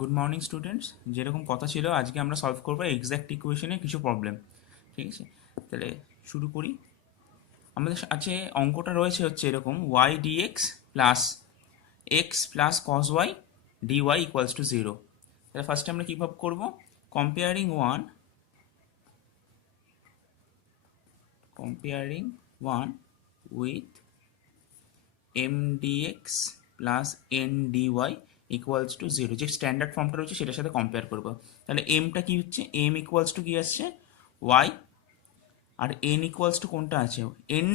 Good morning students, যেরকম কথা ছিল আজকে আমরা সলভ করবো এক্স্যাক্ট ইকুয়েশনের কিছু প্রবলেম। ঠিক আছে, তাহলে শুরু করি। আমাদের আছে অঙ্কটা রয়েছে হচ্ছে এরকম, y dx plus x plus cos y dy equals to zero. তাহলে ফার্স্টে আমরা কীভাবে করবো? Comparing one with M dx plus N dy equals to zero, যে স্ট্যান্ডার্ড ফর্মটা রয়েছে সেটার সাথে কম্পেয়ার করবো। তাহলে এমটা কি হচ্ছে? এম ইকুয়ালস টু কি আসছে? ওয়াই। আর এন ইকুয়ালস টু কোনটা আছে? N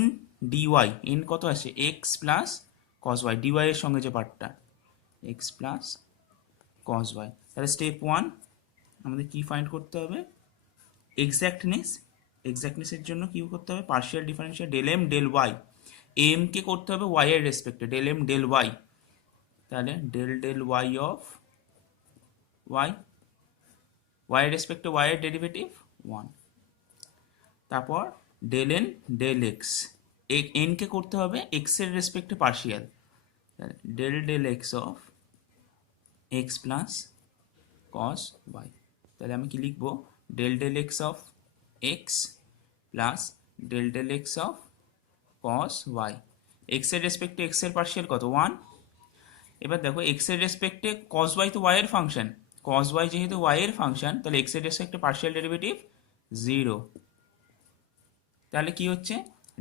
dy. এন কত আছে? X plus cos y, dy এর সঙ্গে যে পার্টটা, এক্স প্লাস কস ওয়াই। তাহলে স্টেপ ওয়ান আমাদের কি ফাইন্ড করতে হবে? এক্স্যাক্টনেস। এক্স্যাক্টনেসের জন্য কি করতে হবে? Partial differential del M del y. M কে করতে হবে ওয়াই এর রেসপেক্টে, ডেল এম ডেল ওয়াই। তাহলে del del y of y, y এর রেসপেক্টে ওয়াই এর ডেরিভেটিভ ওয়ান। তারপর del N del x, n কে করতে হবে এক্স এর রেসপেক্টে partial, del del x of x plus cos y. তাহলে আমি কি লিখবো? Del del x of x plus del del x of cos Y. X এর রেসপেক্টে এক্স এর পার্শিয়াল কত? ওয়ান। এবার দেখো এক্স এর রেসপেক্টে কস ওয়াই তো ওয়াই এর ফাংশন, কস ওয়াই যেহেতু ওয়াই এর ফাংশন, তাহলে এক্স এর রেসপেক্টে পার্শিয়াল ডেরিভেটিভ জিরো। তাহলে কি হচ্ছে?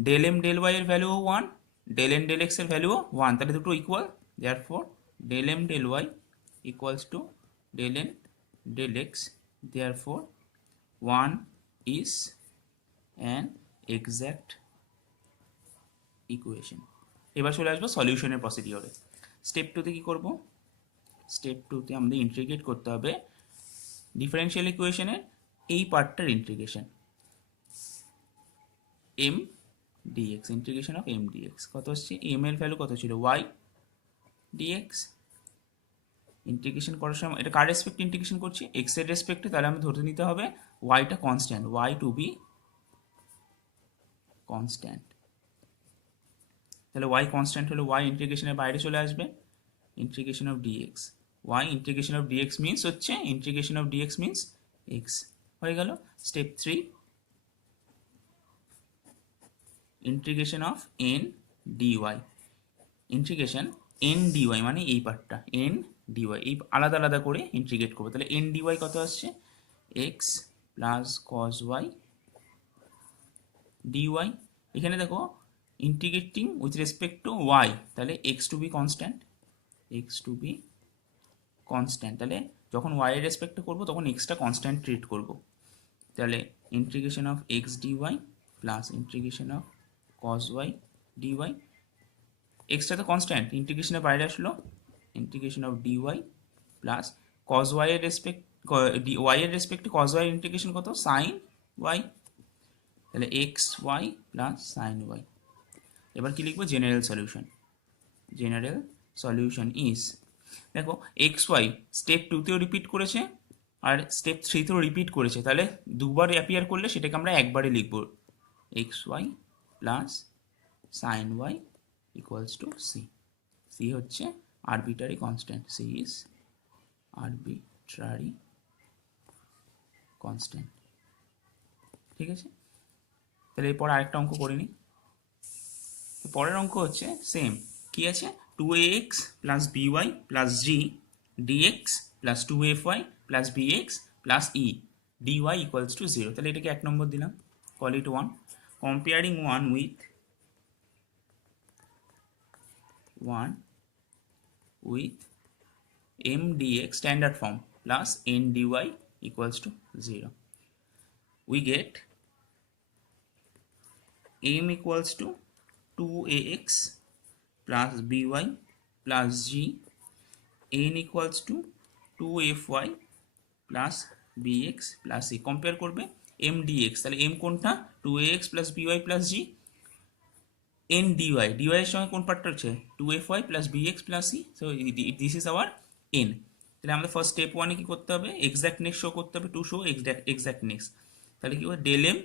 ডেল এম ডেল ওয়াই এর ভ্যালুও one, del N del x এর ভ্যালুও ওয়ান, তাহলে দুটো equal. Therefore del M del y equals to del N del x, therefore one is an exact equation. এবার চলে আসবো সলিউশনের প্রসিডিওরে। স্টেপ টুতে কী করবো? স্টেপ টুতে আমাদের ইন্টিগ্রেট করতে হবে ডিফারেন্সিয়াল ইকুয়েশনের এই পার্টটার integration, m dx, integration of m dx. কত হচ্ছে? এম এর ভ্যালু কত ছিল? Y dx. ইন্টিগ্রেশন করার সময় এটা কার রেসপেক্টে ইন্টিগ্রেশন করছি? এক্স এর রেসপেক্টে, তাহলে আমি ধরতে নিতে হবে ওয়াইটা constant, y to be constant. তাহলে ওয়াই কনস্ট্যান্ট হলে ওয়াই ইন্টিগ্রেশনের বাইরে চলে আসবে, integration of dx y, integration of dx means হচ্ছে integration of dx means x. হয়ে গেল। Step three, integration of n dy. Integration n dy মানে এই পার্টটা, এন ডিওয়াই, এই আলাদা আলাদা করে ইন্টিগ্রেট করবো। তাহলে এন ডিওয়াই কত আসছে? X plus cos y dy. এখানে দেখো integrating with respect to y, তাহলে x to be constant, x to be constant. তাহলে যখন ওয়াই এর রেসপেক্টে করবো তখন এক্সটা কনস্ট্যান্ট ট্রিট করবো। তাহলে integration of x dy plus integration of cos y dy. এক্সটা তো কনস্ট্যান্ট, ইন্টিগ্রেশনের বাইরে আসলো, integration of dy plus cos y এর রেসপেক্ট, ওয়াই এর রেসপেক্টে কস ওয়াই ইন্টিগ্রেশন কত? Sine y. তাহলে x y plus sine y. এবার কি লিখবো? General solution. General solution is, দেখো এক্স ওয়াই স্টেপ টুতেও রিপিট করেছে আর স্টেপ থ্রিতেও রিপিট করেছে, তাহলে দুবার অ্যাপিয়ার করলে সেটাকে আমরা একবারে লিখবো, x y plus sine y equals to C. C হচ্ছে arbitrary constant, c is arbitrary constant. ঠিক আছে, তাহলে এরপর আরেকটা অঙ্ক করে নিই। পরের অঙ্ক হচ্ছে সেম, কি আছে? Two A x plus B y plus G dx plus two F y plus B x plus E dy equals to zero. তাহলে এটাকে এক নম্বর দিলাম, call it one. Comparing one with M dx standard form plus N dy equals to 0. We get m equals to 2ax plus by plus g, n equals to 2fy plus bx plus c. Compare করবে m dx, তাহলে m কোনটা? 2ax plus by plus g, n dy, dy এর সঙ্গে কোন পার্টটা হচ্ছে? 2fy plus bx plus c, so this is our n. তাহলে আমাদের ফার্স্ট স্টেপ ওয়ানে কি করতে হবে? এক্স্যাক্টনেস শো করতে হবে, টু শো এক্স্যাক্টনেস। তাহলে কি হবে? Del M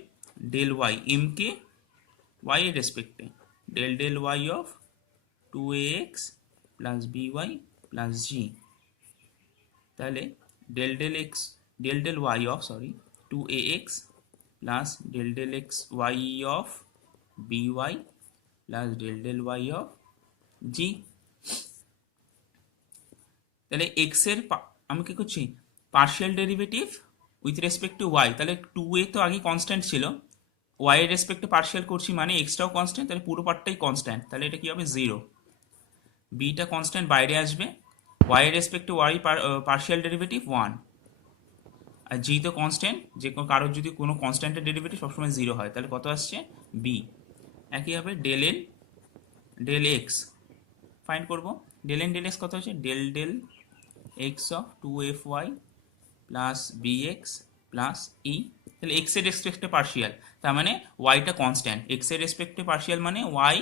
del y, m কে ওয়াই এর রেসপেক্টে, del del y of 2ax plus by plus g তাহলে del y of 2ax plus del x y of by plus del y of g. তাহলে x এর আমি কি করছি, partial derivative with respect to y. তাহলে 2a তো আগে constant ছিল, ওয়াই এর রেসপেক্টে পার্শিয়াল করছি মানে এক্সটাও কনস্ট্যান্ট, তাহলে পুরো পার্টটাই কনস্ট্যান্ট। তাহলে এটা কি হবে 0, বিটা কনস্ট্যান্ট বাইরে আসবে, ওয়াই এর রেসপেক্টে ওয়াই পার্শিয়াল ডেরিভেটিভ 1, আর জি তো কনস্ট্যান্ট, যে কারোর যদি কোনো কনস্ট্যান্টের ডেরিভেটিভ সবসময় 0 হয়, তাহলে কত আসছে বি। একইভাবে ডেল এক্স ফাইন্ড করবো, ডেল এক্স কত হচ্ছে del x of 2fy plus bx plus e. তাহলে এক্স এর রেসপেক্টে পার্শিয়াল, তার মানে ওয়াইটা কনস্ট্যান্ট, এক্স এর রেসপেক্টে পার্শিয়াল মানে ওয়াই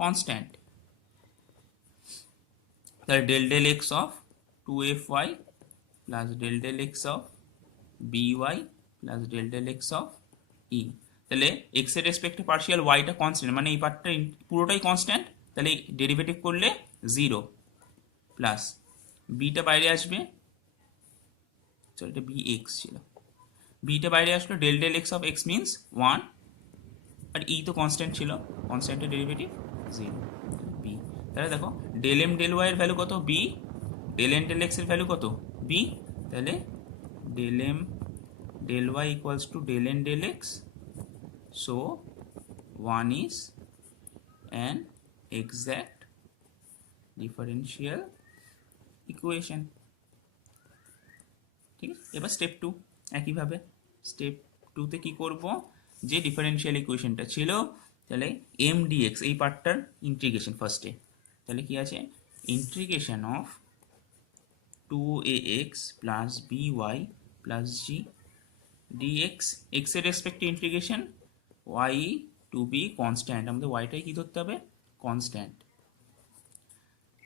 কনস্ট্যান্ট। তাহলে del x of 2fy plus del x of by plus del x of e. তাহলে এক্স এর রেসপেক্টে পার্শিয়াল ওয়াইটা কনস্ট্যান্ট মানে এই পার্টটা পুরোটাই কনস্ট্যান্ট, তাহলে ডেরিভেটিভ করলে 0 প্লাস বিটা বাইরে আসবে, চলো এটা বি এক্স ছিল, বিটা বাইরে আসলো, del x of x means 1, আর ই তো কনস্ট্যান্ট ছিল, কনস্ট্যান্টের ডেরিভেটিভ 0 বি। তাহলে দেখো ডেল এম ডেল ওয়াই এর ভ্যালু কত বি, ডেল এক্স এর ভ্যালু কত বি, তাহলে del M del y equals to del x, so 1 is an exact differential equation। ঠিক আছে, এবার স্টেপ 2 একইভাবে স্টেপ 2তে কি করব, যে ডিফারেন্সিয়াল ইকুয়েশনটা ছিল, তাহলে এম ডিএক্স এই পার্টটার ইন্টিগ্রেশন ফার্স্টে। তাহলে কি আছে, integration of 2ax plus by plus G dx, x এর রেসপেক্টে integration, y to be constant, আমাদের ওয়াইটাই কি ধরতে হবে কনস্ট্যান্ট।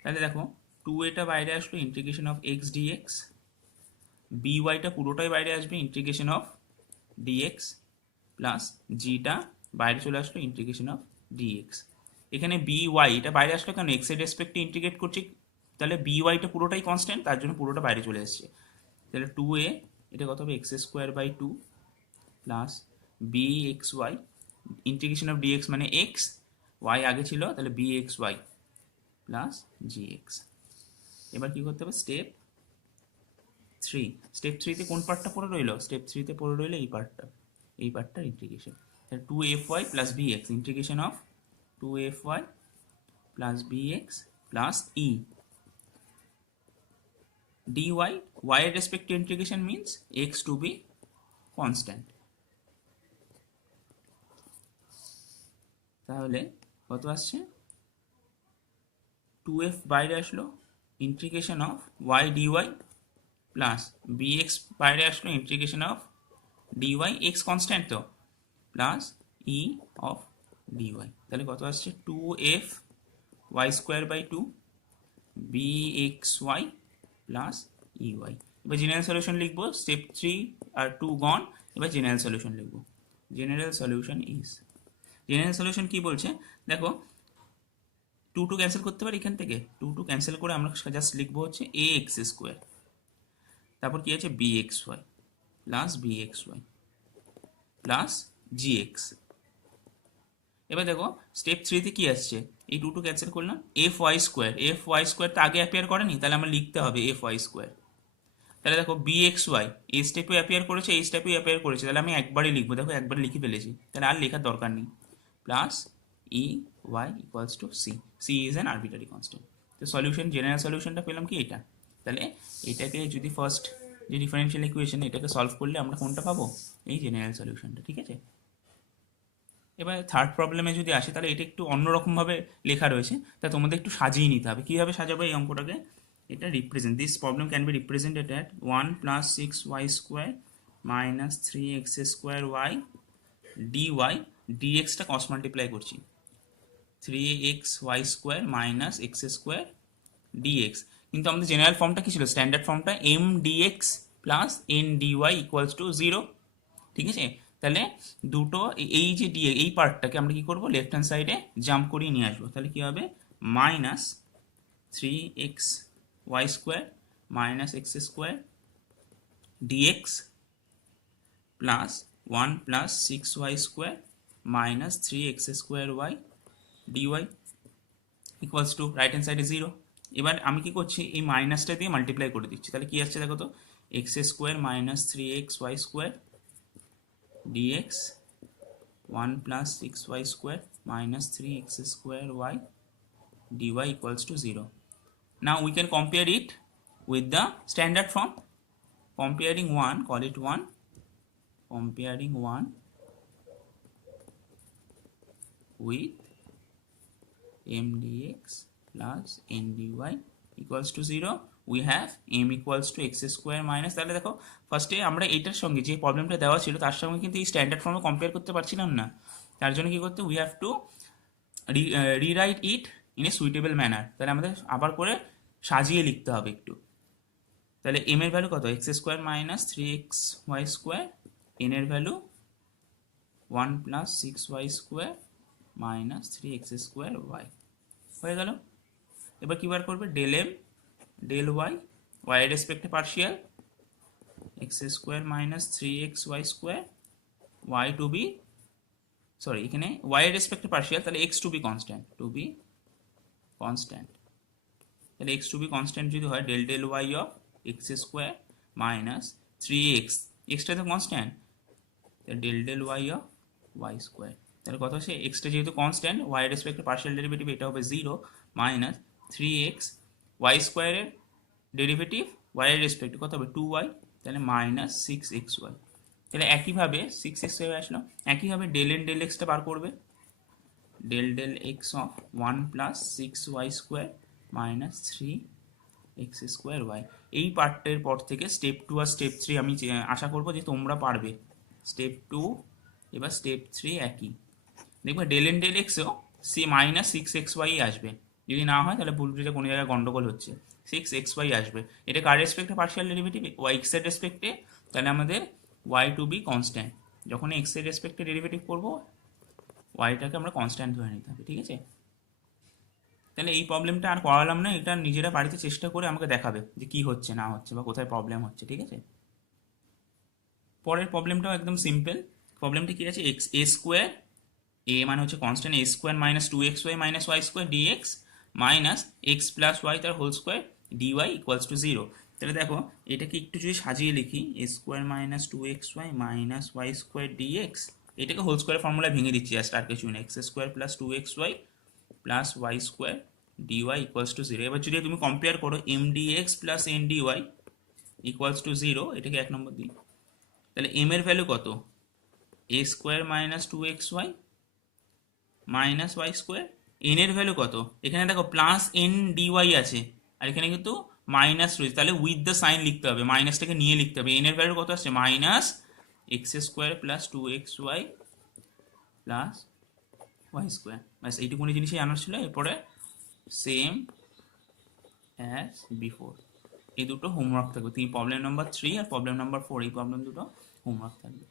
তাহলে দেখো 2a বাইরে আসলো, ইন্টিগ্রেশন অফ এক্স ডিএক্স, byটা পুরোটাই বাইরে আসবে, ইন্টিগ্রেশন অফ ডিএক্স প্লাস জিটা বাইরে চলে আসলো, ইন্টিগ্রেশন অফ ডিএক্স। এখানে by এটা বাইরে আসলো কেন, এক্স এর রেসপেক্টে ইন্টিগ্রেট করছি, তাহলে byটা পুরোটাই কনস্ট্যান্ট, তার জন্য পুরোটা বাইরে চলে এসছে। তাহলে 2a এটা কত হবে x square by 2 plus B x y, integration of dx মানে এক্স, ওয়াই আগে ছিল, তাহলে বি এক্স ওয়াই প্লাস জি এক্স। এবার কি করতে হবে স্টেপ 3, স্টেপ 3তে কোন পার্টটা পড়ে রইলো, স্টেপ 3তে পড়ে রইলো এই পার্টটার ইন্টিগ্রেশন। তাহলে 2fy plus bx, integration of 2fy plus bx plus e dy, y এর রেসপেক্টে integration means x to be constant. তাহলে কত আসছে 2f বাইরে আসলো, integration of y dy plus bx বাইরে আসলো, integration of dy, x constant তো, প্লাস ই অফ dy। তাহলে কত আসছে 2f y square by 2 bxy plus ey। এবার জেনারেল সলিউশন লিখবো, স্টেপ 3 আর 2 গন, এবার জেনারেল সলিউশন লিখবো। জেনারেল সলিউশন কি বলছে দেখো, 2 ক্যান্সেল করতে পারি এখান থেকে, 2 ক্যান্সেল করে আমরা জাস্ট লিখবো হচ্ছে এ এক্স স্কোয়ার, তারপর কি আছে b x y plus B x y plus জি এক্স। এবার দেখো স্টেপ 3তে কি আসছে, এই 2 ক্যান্সেল করলাম, এফ ওয়াই স্কোয়ার তো আগে অ্যাপিয়ার করেনি, তাহলে আমার লিখতে হবে এফ ওয়াই স্কোয়ার। তাহলে দেখো বি এক্স ওয়াই এই স্টেপে অ্যাপিয়ার করেছে, এই স্টেপে অ্যাপিয়ার করেছে, তাহলে আমি একবারই লিখবো, দেখো একবারে লিখে ফেলেছি, তাহলে আর লেখার দরকার নেই, plus E y equals to C, C is an arbitrary constant. তো সলিউশন, জেনারেল সলিউশনটা পেলাম কি এটা, তাহলে এটাকে যদি ফার্স্ট যে ডিফারেন্সিয়াল ইকুয়েশন এটাকে সলভ করলে আমরা কোনটা পাবো, এই জেনারেল সলিউশনটা। ঠিক আছে, এবার থার্ড প্রবলেমে যদি আসে, তাহলে এটা একটু অন্যরকমভাবে লেখা রয়েছে, তা তোমাদের একটু সাজিয়ে নিতে হবে। কীভাবে সাজাবো এই অঙ্কটাকে, এটা represent, this problem can be represented at 1 plus 6y square minus 3x square y dy, ডিএক্সটা কস মাল্টিপ্লাই করছি, 3xy square minus x square dx. কিন্তু আমাদের জেনারেল ফর্মটা কী ছিল, স্ট্যান্ডার্ড ফর্মটা m dx plus N dy equals to 0। ঠিক আছে, তাহলে দুটো এই যে ডিএ এই পার্টটাকে আমরা কি করব, লেফট হ্যান্ড সাইডে জাম্প করিয়ে নিয়ে আসবো, তাহলে কি হবে minus 3xy square minus x square dx plus 1 plus 6y square minus 3x square y dy equals to right hand সাইডে 0। এবার আমি কি করছি, এই মাইনাসটা দিয়ে মাল্টিপ্লাই করে দিচ্ছি। তাহলে কি আসছে দেখো তো, x square minus 3xy square dx 1 plus 6y square minus 3x square y dy equals to 0. Now we can compare it with the standard form. Comparing 1, call it 1. Comparing 1 with m dx plus n dy equals to 0. We have m equals to x square minus, তাহলে দেখো ফার্স্টে আমরা এইটার সঙ্গে যে প্রবলেমটা দেওয়া ছিল তার সঙ্গে কিন্তু এই স্ট্যান্ডার্ড ফর্মে কম্পেয়ার করতে পারছিলাম না। তার জন্য কি করতে, we have to rewrite it in a suitable manner. তাহলে আমাদের আবার করে সাজিয়ে লিখতে হবে একটু। তাহলে এম এর ভ্যালু কত, x square minus 3xy square, n এর value 1 plus 6y square minus 3x square y হয়ে গেল। এবার কি বার করবে, del M del y, y এর রেসপেক্টে partial, x square minus 3xy square, y to be sorry এখানে ওয়াই এর রেসপেক্টে পার্শিয়াল, তাহলে x to be constant, to be constant. তাহলে এক্স টু বি কনস্ট্যান্ট যদি হয়, del del y of x square minus 3x, এক্সটা তো constant, del del y of y square. তাহলে কত হচ্ছে, এক্সটা যেহেতু কনস্ট্যান্ট, ওয়াই এর রেসপেক্টে পার্শিয়াল ডেরিভেটিভ এটা হবে 0 মাইনাস 3x, ওয়াই স্কোয়ারের ডেরিভেটিভ ওয়াই এর রেসপেক্টে কত হবে 2y, তাহলে মাইনাস 6xy। তাহলে একইভাবে 6xy আসলো, একইভাবে ডেল এন ডেল এক্সটা বার করবে, del del x of 1 plus 6y square minus 3x square y. এই পার্টের পর থেকে স্টেপ 2 আর স্টেপ 3 আমি আশা করবো যে তোমরা পারবে। স্টেপ 2 এবার স্টেপ 3 একই, দেখবে ডেল এন ডেল এক্সও সি মাইনাস 6xy আসবে। যদি না হয় তাহলে ভুল বুঝে কোনো জায়গায় গন্ডগোল হচ্ছে, 6xy আসবে। এটা কার রেসপেক্টে পার্শিয়াল ডেরিভেটিভ, ওয়াই এক্স এর রেসপেক্টে, তাহলে আমাদের ওয়াই টু বি কনস্ট্যান্ট। যখন এক্স এর রেসপেক্টে ডেরিভেটিভ করবো, ওয়াইটাকে আমরা কনস্ট্যান্ট ধরে নিতে হবে, ঠিক আছে। তাহলে এই প্রবলেমটা আর করালাম না, এটা নিজেরা বাড়িতে চেষ্টা করে আমাকে দেখাবে যে কি হচ্ছে না হচ্ছে বা কোথায় প্রবলেম হচ্ছে, ঠিক আছে। পরের প্রবলেমটাও একদম সিম্পল। প্রবলেমটা কি আছে, এক্স এ স্কোয়ার, এ মানে হচ্ছে constant, a square minus 2xy minus y square dx minus x plus y তার whole square dy equals to 0। তাহলে দেখো এটাকে একটু যদি সাজিয়ে লিখি, a square minus 2xy minus y square dx, এটাকে হোল স্কোয়ার ফর্মুলায় ভেঙে দিচ্ছি জাস্ট, আর কিছু না, x square plus 2xy plus y square dy equals to 0। এবার যদি তুমি কম্পেয়ার করো, m dx plus N dy equals to 0, এটাকে 1 নম্বর দিই। তাহলে এম এর ভ্যালু কত, a square minus 2xy minus y square, n এর ভ্যালু কত, এখানে দেখো প্লাস এন ডিওয়াই আছে আর এখানে কিন্তু মাইনাস রয়েছে, তাহলে উইথ দ্য সাইন লিখতে হবে, মাইনাসটাকে নিয়ে লিখতে হবে। এন এর ভ্যালু কত আসছে, minus x square plus 2xy plus y square. ব্যাস এইটুকুনি জিনিসই জানার ছিল। এরপরে সেম অ্যাজ বিফোর, এই দুটো হোমওয়ার্ক থাকবে। প্রবলেম নাম্বার 3 আর প্রবলেম নাম্বার 4, এই প্রবলেম দুটো হোমওয়ার্ক থাকবে।